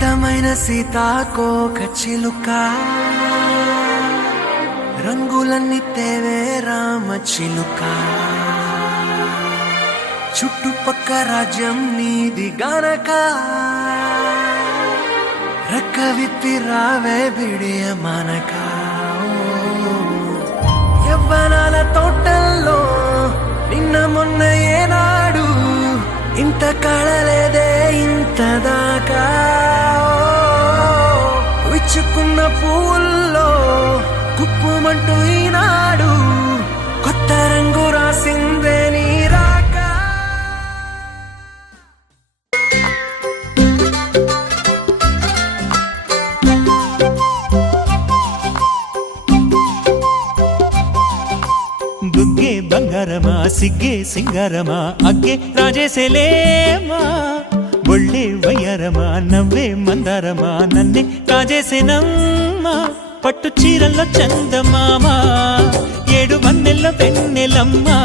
అందమైన సీతాకోక చిలుక రంగులన్నీ తేవే రామ చిలుక చుట్టుపక్క రాజ్యం నీది గనక రెక్క విప్పి రావే బిడియ మనక యవ్వనాల తోటల్లో నిన్న మొన్న ఏనాడు ఇంత కళలేదే ఇంత దాకా విచ్చుకున్న పువ్వుల్లో కుప్పుమంటూ ఈనాడు కొత్త రంగు రాసిందే నీ రాక బుగ్గే బంగారమా సిగ్గే సింగారమా అగ్గే రాజేసేలేమా ఒళ్ళే వయ్యారమా నవ్వే మందారమా నన్నే కాజేసేనమ్మా పట్టు చీరల్లో చందమామా ఏడు వన్నెల్లో వెన్నెలమ్మా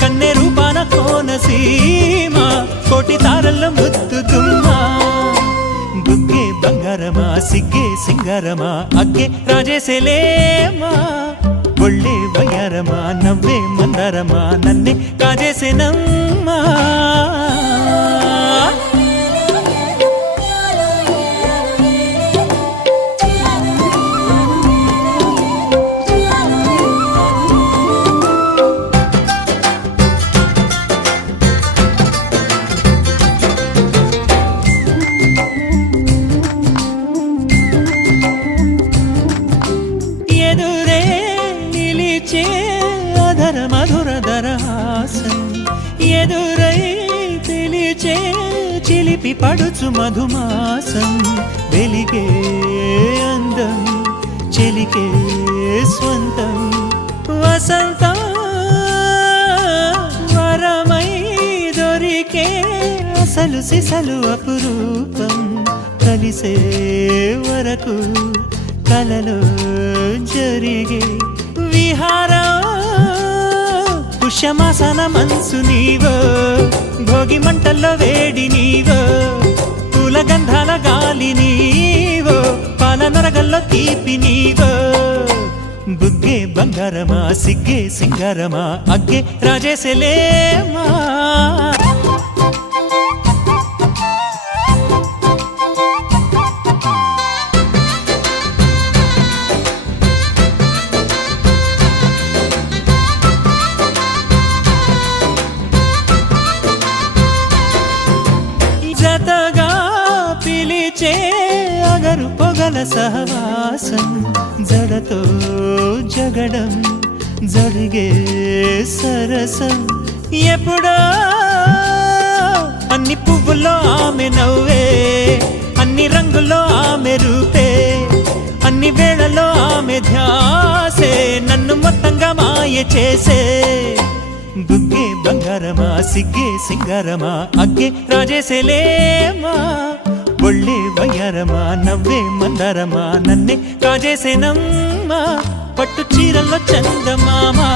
కన్నె రూపాన కోనసీమ కోటి తారల్లో ముద్దుగుమ్మా బుగ్గే బంగారమా సిగ్గే సింగారమా అగ్గే రాజేసేలేమా ఒళ్ళే వయ్యారమా నవ్వే మందారమా నన్నే కాజేసేనమ్మా ఎదురై తెలిచే చిలిపి పడుచు మధుమాసం వెలిగే అందం చెలికే స్వంతం వసంతం వరమై దొరికే అసలు సిసలు అపురూపం కలిసే వరకు కలలో జరిగే విహారం పుష్యమాసన మనసు నీవో భోగి మంటల్లో వేడి నీవో పూల గంధాల గాలి నీవో పాల నరగల్లో తీపి నీవో బుగ్గే బంగారమా సిగ్గే సింగారమా అగ్గే రాజేసేలేమా జతగా పిలిచే అగరు పొగల సహవాసం జడతో జగడం జరిగే సరసం ఎప్పుడో అన్ని పువ్వుల్లో ఆమె నవ్వే అన్ని రంగుల్లో ఆమె రూపే అన్ని వేళల్లో ఆమె ధ్యాసే నన్ను మొత్తంగా మాయ చేసే బుగ్గే బంగారమా సిగ్గే సింగారమా అగ్గే రాజేసేలేమా ఒళ్ళే వయ్యారమా నవ్వే మందారమా నన్నే కాజేసేనమ్మా పట్టు చీరల్లో చందమామా